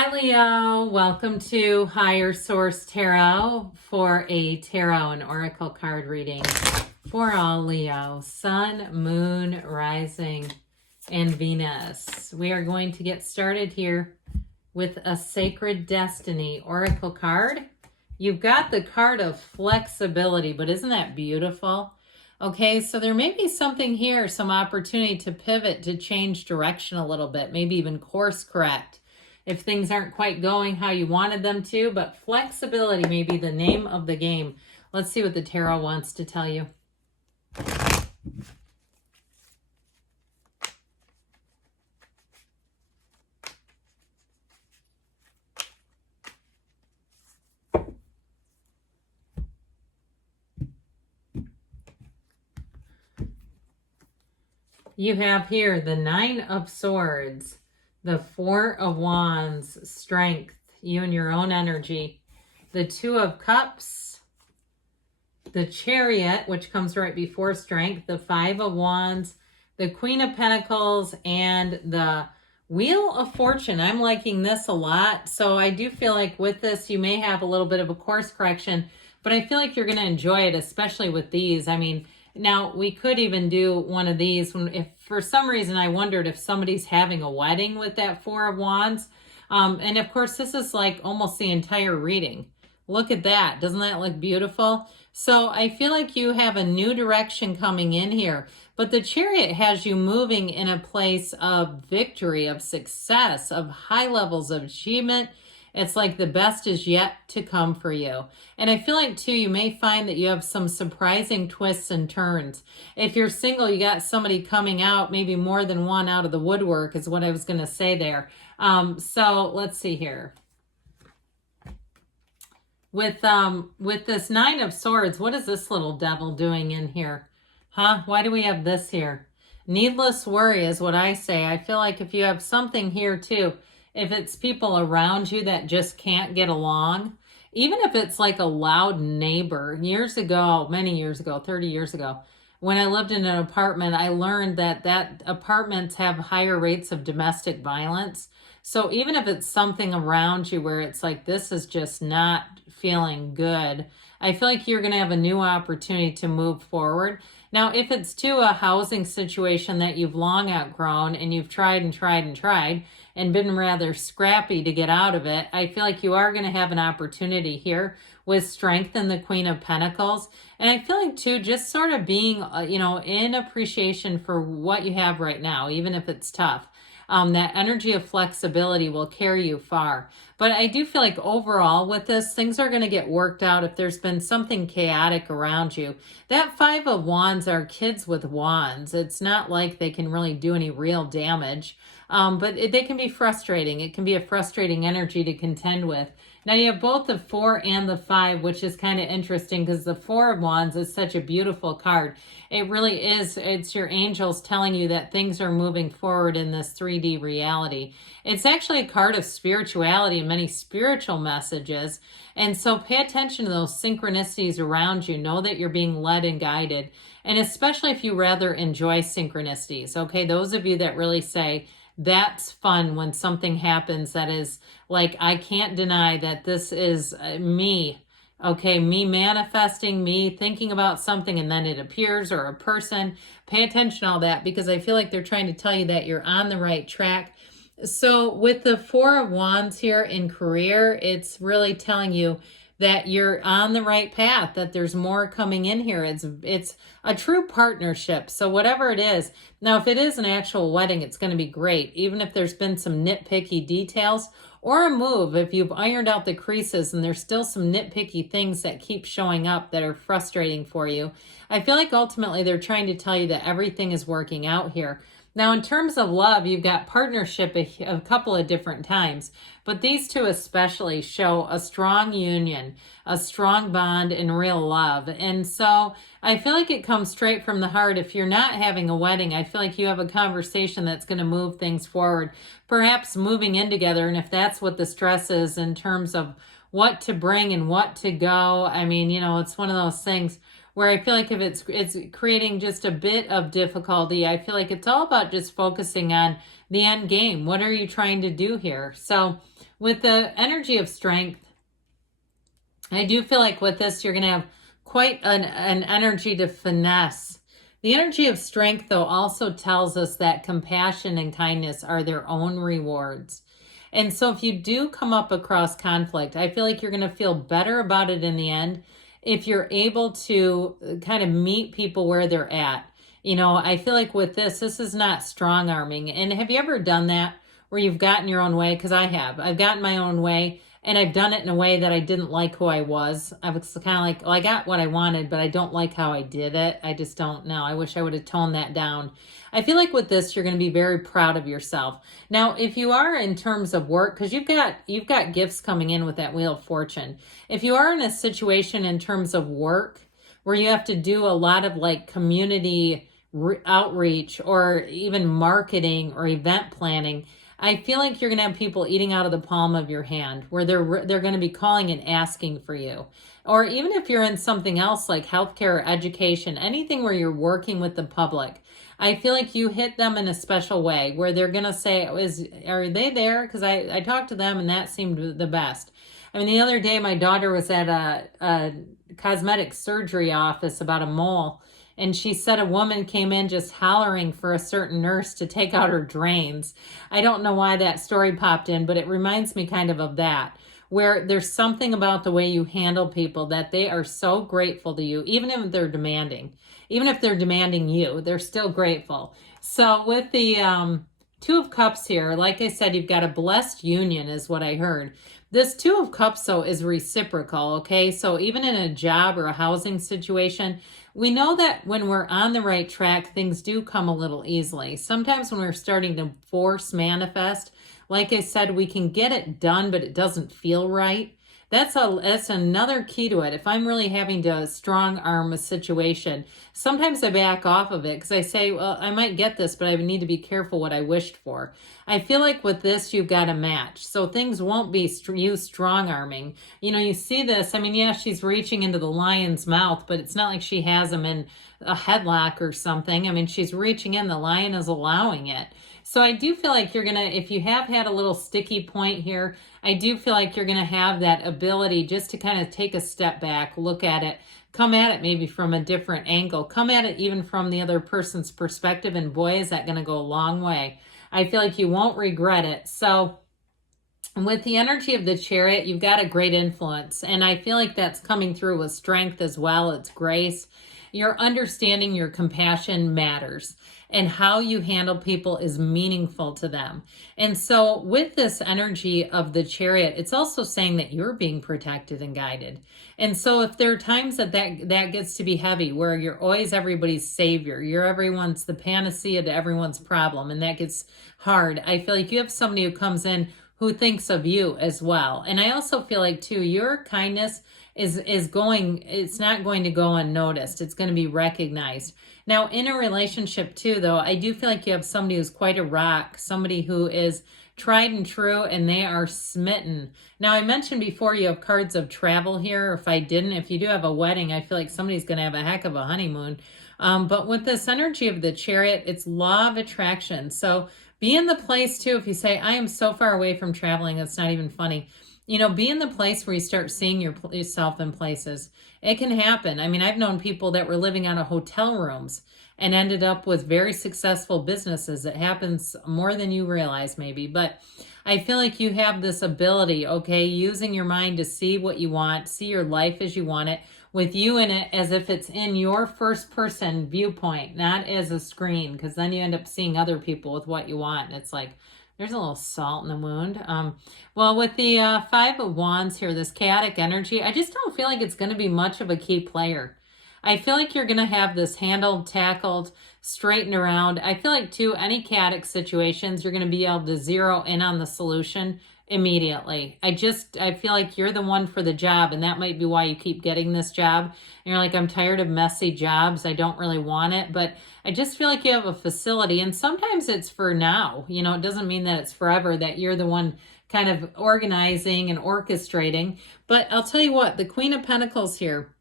Hi Leo, welcome to Higher Source Tarot for a tarot and oracle card reading for all Leo, Sun, Moon, Rising, and Venus. We are going to get started here with a Sacred Destiny oracle card. You've got the card of flexibility, but isn't that beautiful? Okay, so there may be something here, some opportunity to pivot, to change direction a little bit, maybe even course correct if things aren't quite going how you wanted them to, but flexibility may be the name of the game. Let's see what the tarot wants to tell you. You have here the Nine of Swords, the Four of Wands, strength, you and your own energy, the Two of Cups, the Chariot, which comes right before strength, the Five of Wands, the Queen of Pentacles, and the Wheel of Fortune. I'm liking this a lot. So I do feel like with this, you may have a little bit of a course correction, but I feel like you're going to enjoy it, especially with these. I mean, now we could even do one of these if for some reason I wondered if somebody's having a wedding with that Four of Wands. And of course, this is like almost the entire reading. Look at that. Doesn't that look beautiful? So I feel like you have a new direction coming in here, but the Chariot has you moving in a place of victory, of success, of high levels of achievement. It's like the best is yet to come for you. And I feel like too, you may find that you have some surprising twists and turns. If you're single, you got somebody coming out, maybe more than one out of the woodwork is what I was going to say there. So let's see here. With this Nine of Swords, what is this little devil doing in here? Huh? Why do we have this here? Needless worry is what I say. I feel like if you have something here too, if it's people around you that just can't get along, even if it's like a loud neighbor. Years ago, many years ago, 30 years ago, when I lived in an apartment, I learned that apartments have higher rates of domestic violence. So even if it's something around you where it's like, this is just not feeling good, I feel like you're going to have a new opportunity to move forward. Now, if it's to a housing situation that you've long outgrown and you've tried and tried and tried and been rather scrappy to get out of it, I feel like you are going to have an opportunity here with strength in the Queen of Pentacles. And I feel like too, just sort of being, in appreciation for what you have right now, even if it's tough. That energy of flexibility will carry you far. But I do feel like overall with this, things are going to get worked out if there's been something chaotic around you. That Five of Wands are kids with wands. It's not like they can really do any real damage, but they can be frustrating. It can be a frustrating energy to contend with. Now you have both the Four and the Five, which is kind of interesting because the Four of Wands is such a beautiful card. It really is. It's your angels telling you that things are moving forward in this 3D reality. It's actually a card of spirituality and many spiritual messages. And so pay attention to those synchronicities around you. Know that you're being led and guided. And especially if you rather enjoy synchronicities. Okay, those of you that really say, that's fun when something happens that is like, I can't deny that this is me. Okay, me manifesting, me thinking about something and then it appears, or a person. Pay attention to all that because I feel like they're trying to tell you that you're on the right track. So with the Four of Wands here in career, it's really telling you that you're on the right path, that there's more coming in here. It's a true partnership. So whatever it is, now if it is an actual wedding, it's going to be great. Even if there's been some nitpicky details or a move, if you've ironed out the creases and there's still some nitpicky things that keep showing up that are frustrating for you, I feel like ultimately they're trying to tell you that everything is working out here. Now, in terms of love, you've got partnership a couple of different times, but these two especially show a strong union, a strong bond in real love. And so I feel like it comes straight from the heart. If you're not having a wedding, I feel like you have a conversation that's going to move things forward, perhaps moving in together. And if that's what the stress is in terms of what to bring and what to go, I mean, it's one of those things where I feel like if it's creating just a bit of difficulty, I feel like it's all about just focusing on the end game. What are you trying to do here? So with the energy of strength, I do feel like with this, you're going to have quite an energy to finesse. The energy of strength, though, also tells us that compassion and kindness are their own rewards. And so if you do come up across conflict, I feel like you're going to feel better about it in the end if you're able to kind of meet people where they're at. You know, I feel like with this is not strong arming. And have you ever done that where you've gotten your own way? Because I have. I've gotten my own way. And I've done it in a way that I didn't like who I was. I was kind of like, well, I got what I wanted, but I don't like how I did it. I just don't know. I wish I would have toned that down. I feel like with this, you're going to be very proud of yourself. Now, if you are in terms of work, because you've got gifts coming in with that Wheel of Fortune. If you are in a situation in terms of work where you have to do a lot of like community outreach or even marketing or event planning, I feel like you're going to have people eating out of the palm of your hand where they're going to be calling and asking for you. Or even if you're in something else like healthcare or education, anything where you're working with the public, I feel like you hit them in a special way where they're going to say, are they there? Because I talked to them and that seemed the best. I mean, the other day my daughter was at a cosmetic surgery office about a mole. And she said a woman came in just hollering for a certain nurse to take out her drains. I don't know why that story popped in, but it reminds me kind of that, where there's something about the way you handle people that they are so grateful to you, even if they're demanding. Even if they're demanding you, they're still grateful. So with the Two of Cups here, like I said, you've got a blessed union is what I heard. This Two of Cups, though, is reciprocal, okay? So even in a job or a housing situation, we know that when we're on the right track, things do come a little easily. Sometimes when we're starting to force manifest, like I said, we can get it done, but it doesn't feel right. That's another key to it. If I'm really having to strong arm a situation, sometimes I back off of it because I say, well, I might get this, but I need to be careful what I wished for. I feel like with this, you've got a match. So things won't be you strong arming. You know, you see this. I mean, yeah, she's reaching into the lion's mouth, but it's not like she has him in a headlock or something. I mean, she's reaching in. The lion is allowing it. So I do feel like you're going to, if you have had a little sticky point here, I do feel like you're going to have that ability just to kind of take a step back, look at it, come at it maybe from a different angle, come at it even from the other person's perspective, and boy, is that going to go a long way. I feel like you won't regret it. So with the energy of the Chariot, you've got a great influence, and I feel like that's coming through with strength as well. It's grace. Your understanding, your compassion matters, and how you handle people is meaningful to them. And so with this energy of the Chariot, it's also saying that you're being protected and guided. And so if there are times that gets to be heavy, where you're always everybody's savior, you're everyone's the panacea to everyone's problem, and that gets hard, I feel like you have somebody who comes in who thinks of you as well. And I also feel like too, your kindness it's not going to go unnoticed. It's going to be recognized. Now, in a relationship too, though, I do feel like you have somebody who's quite a rock, somebody who is tried and true, and they are smitten. Now, I mentioned before you have cards of travel here. If I didn't, if you do have a wedding, I feel like somebody's going to have a heck of a honeymoon. But with this energy of the Chariot, it's law of attraction. So be in the place too. If you say, I am so far away from traveling, that's not even funny. You know, be in the place where you start seeing yourself in places. It can happen. I mean, I've known people that were living out of hotel rooms and ended up with very successful businesses. It happens more than you realize maybe, but I feel like you have this ability, okay, using your mind to see what you want, see your life as you want it, with you in it as if it's in your first person viewpoint, not as a screen, because then you end up seeing other people with what you want. And it's like, there's a little salt in the wound. Well, with the Five of Wands here, this chaotic energy, I just don't feel like it's going to be much of a key player. I feel like you're going to have this handled, tackled, straightened around. I feel like, too, any chaotic situations, you're going to be able to zero in on the solution immediately. I feel like you're the one for the job, and that might be why you keep getting this job. And you're like, I'm tired of messy jobs. I don't really want it, but I just feel like you have a facility, and sometimes it's for now. You know, it doesn't mean that it's forever, that you're the one kind of organizing and orchestrating. But I'll tell you what, the Queen of Pentacles here,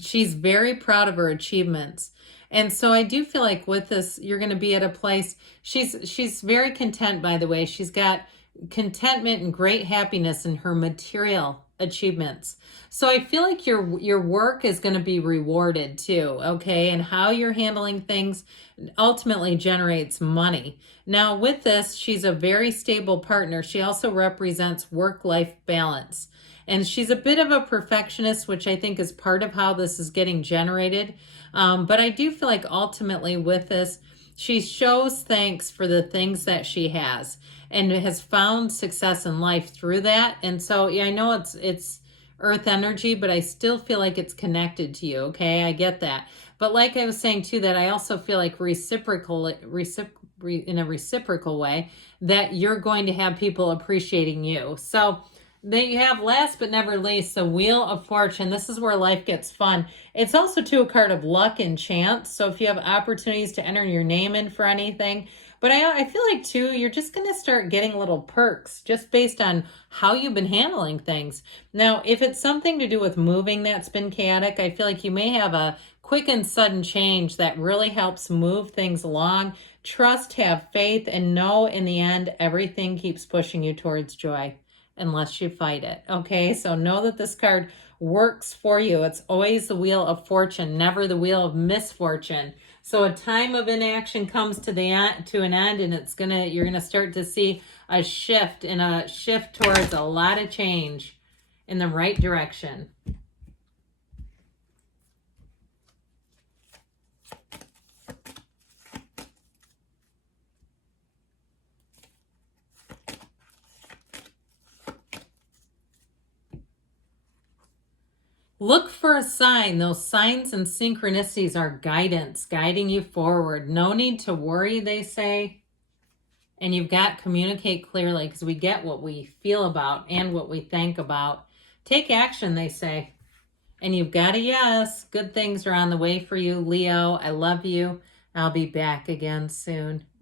She's very proud of her achievements. And so I do feel like with this, you're going to be at a place. She's very content, by the way. She's got contentment and great happiness in her material achievements. So I feel like your work is going to be rewarded too, okay? And how you're handling things ultimately generates money. Now with this, she's a very stable partner. She also represents work-life balance. And she's a bit of a perfectionist, which I think is part of how this is getting generated. But I do feel like ultimately with this, she shows thanks for the things that she has and has found success in life through that. And so, yeah, I know it's earth energy, but I still feel like it's connected to you. Okay, I get that. But like I was saying too, that I also feel like in a reciprocal way, that you're going to have people appreciating you. So then you have, last but never least, the Wheel of Fortune. This is where life gets fun. It's also too a card of luck and chance. So if you have opportunities to enter your name in for anything, but I feel like too, you're just going to start getting little perks just based on how you've been handling things. Now, if it's something to do with moving that's been chaotic, I feel like you may have a quick and sudden change that really helps move things along. Trust, have faith, and know in the end, everything keeps pushing you towards joy unless you fight it. Okay, so know that this card works for you. It's always the Wheel of Fortune, never the Wheel of Misfortune. So a time of inaction comes to an end, and you're gonna start to see a shift towards a lot of change in the right direction. Look for a sign. Those signs and synchronicities are guidance, guiding you forward. No need to worry, they say. And you've got to communicate clearly, because we get what we feel about and what we think about. Take action, they say. And you've got a yes. Good things are on the way for you, Leo. I love you. I'll be back again soon.